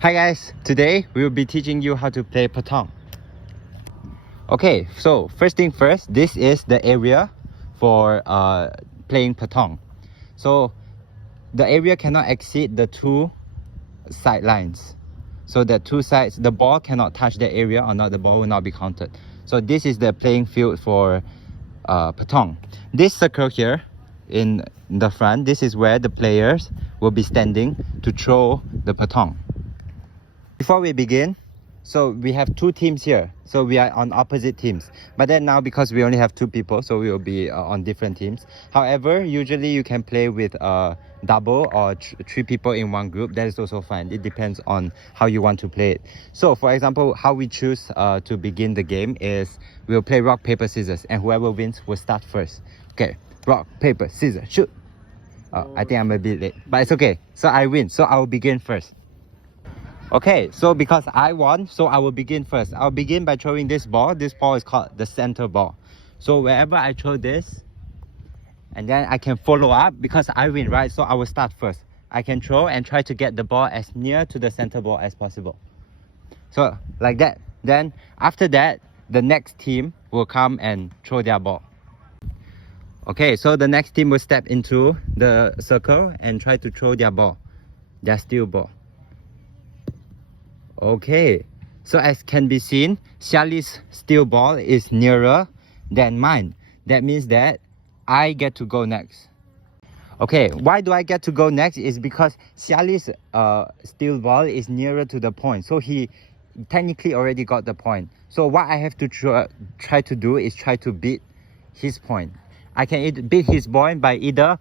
Hi guys, today we will be teaching you how to play Pétanque. Okay, so first thing first, this is the area for playing Pétanque. So the area cannot exceed the two sidelines. So the two sides, the ball cannot touch the area or not, the ball will not be counted. So this is the playing field for Pétanque. This circle here in the front, this is where the players will be standing to throw the Pétanque. Before we begin, so we have two teams here, so we are on opposite teams, but then now because we only have two people, so we will be on different teams. However, usually you can play with double or three people in one group. That is also fine. It depends on how you want to play it. So for example, how we choose to begin the game is we'll play rock paper scissors, and whoever wins will start first. Okay, rock paper scissors shoot. I think I'm a bit late, but it's okay, so I win, so I will begin first. Okay, so because I won, so I will begin first. I'll begin by throwing this ball. This ball is called the center ball. So wherever I throw this, and then I can follow up because I win, right? So I will start first. I can throw and try to get the ball as near to the center ball as possible. So like that. Then after that, the next team will come and throw their ball. Okay, so the next team will step into the circle and try to throw their ball, their steel ball. Okay, so as can be seen, Xiali's steel ball is nearer than mine. That means that I get to go next. Okay, why do I get to go next? Is because Xiali's steel ball is nearer to the point, so he technically already got the point. So what I have to try to do is try to beat his point. I can beat his point by either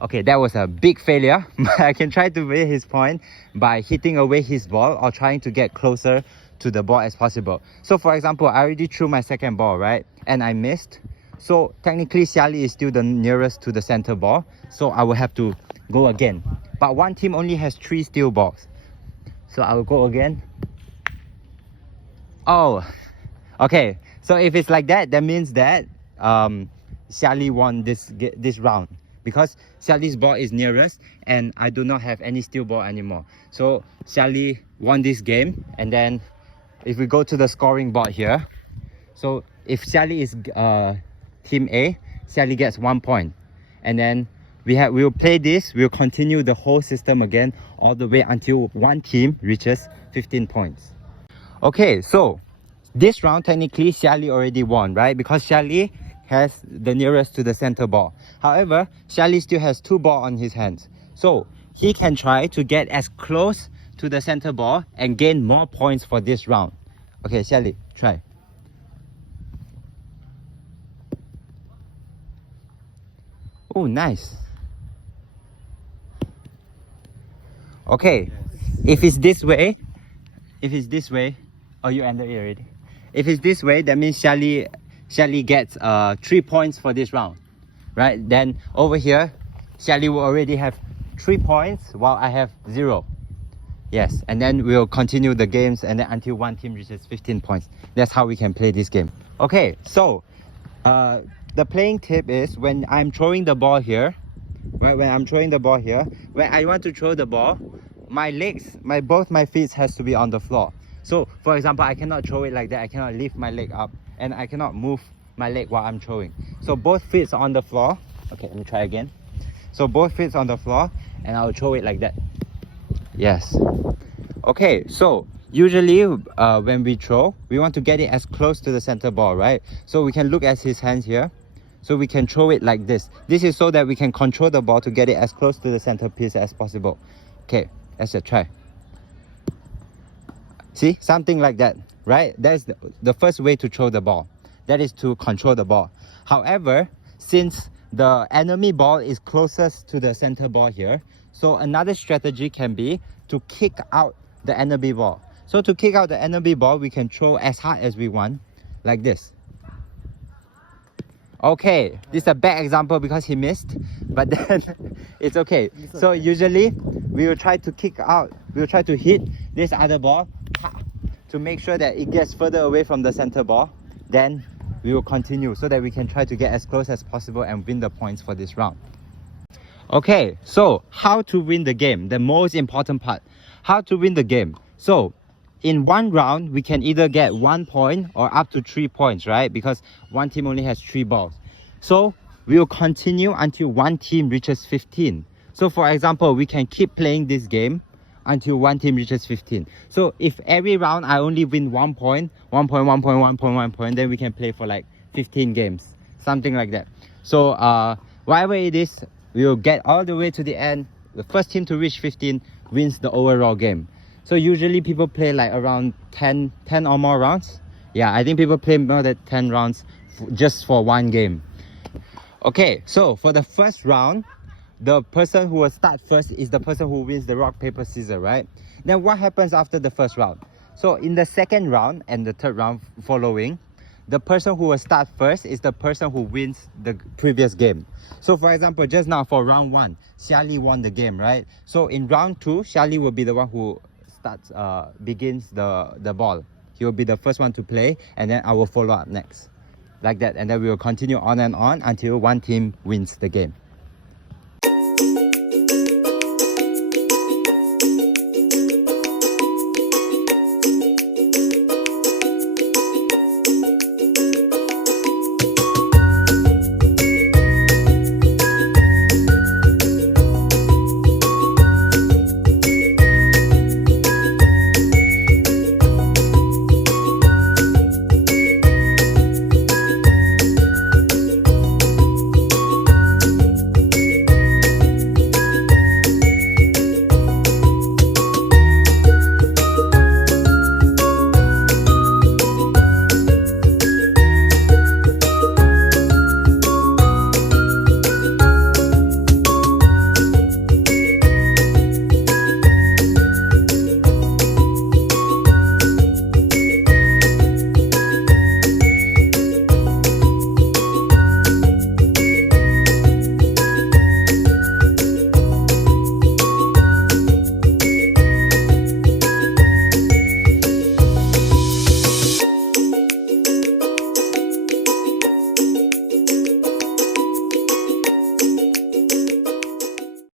okay, that was a big failure, but I can try to beat his point by hitting away his ball or trying to get closer to the ball as possible. So for example, I already threw my second ball, right? And I missed. So technically, Xiali is still the nearest to the center ball. So I will have to go again. But one team only has 3 steel balls. So I will go again. Oh, okay. So if it's like that, that means that Xiali won this round, because Xiali's ball is nearest and I do not have any steel ball anymore. So Xiali won this game. And then if we go to the scoring board here, so if Xiali is team A, Xiali gets 1 point. And then we'll play this, we'll continue the whole system again all the way until one team reaches 15 points. Okay, so this round technically Xiali already won, right? Because Xiali has the nearest to the center ball. However, Xiali still has 2 balls on his hands. So he can try to get as close to the center ball and gain more points for this round. Okay, Xiali, try. Oh, nice. Okay, if it's this way, oh, you ended it already. If it's this way, that means Xiali gets 3 points for this round, right? Then over here, Xiali will already have 3 points while I have 0. Yes, and then we'll continue the games and then until one team reaches 15 points. That's how we can play this game. Okay, so the playing tip is when I'm throwing the ball here, right? When I'm throwing the ball here, when I want to throw the ball, my legs, both my feet has to be on the floor. So for example, I cannot throw it like that. I cannot lift my leg up and I cannot move my leg while I'm throwing. So both feet are on the floor. Okay, let me try again. So both feet on the floor and I'll throw it like that. Yes. Okay, so usually when we throw, we want to get it as close to the center ball, right? So we can look at his hands here. So we can throw it like this. This is so that we can control the ball to get it as close to the centerpiece as possible. Okay, let's just try. See, something like that, right? That's the first way to throw the ball. That is to control the ball. However, since the enemy ball is closest to the center ball here, so another strategy can be to kick out the enemy ball. So to kick out the enemy ball, we can throw as hard as we want, like this. Okay, this is a bad example because he missed, but then it's okay. So usually we will try to kick out, we will try to hit this other ball to make sure that it gets further away from the center ball. Then we will continue so that we can try to get as close as possible and win the points for this round. Okay, so how to win the game, the most important part. How to win the game. So in one round, we can either get 1 point or up to 3 points, right? Because one team only has 3 balls. So we will continue until one team reaches 15. So for example, we can keep playing this game until one team reaches 15. So if every round I only win 1 point, 1 point, 1 point, 1 point, 1 point, then we can play for like 15 games, something like that. So whatever it is, we will get all the way to the end. The first team to reach 15 wins the overall game. So usually people play like around 10 or more rounds. Yeah, I think people play more than 10 rounds just for one game. Okay, so for the first round, the person who will start first is the person who wins the rock, paper, scissors, right? Then what happens after the first round? So in the second round and the third round following, the person who will start first is the person who wins the previous game. So for example, just now for round 1, Xiali won the game, right? So in round 2, Xiali will be the one who begins the ball. He will be the first one to play, and then I will follow up next. Like that, and then we will continue on and on until one team wins the game.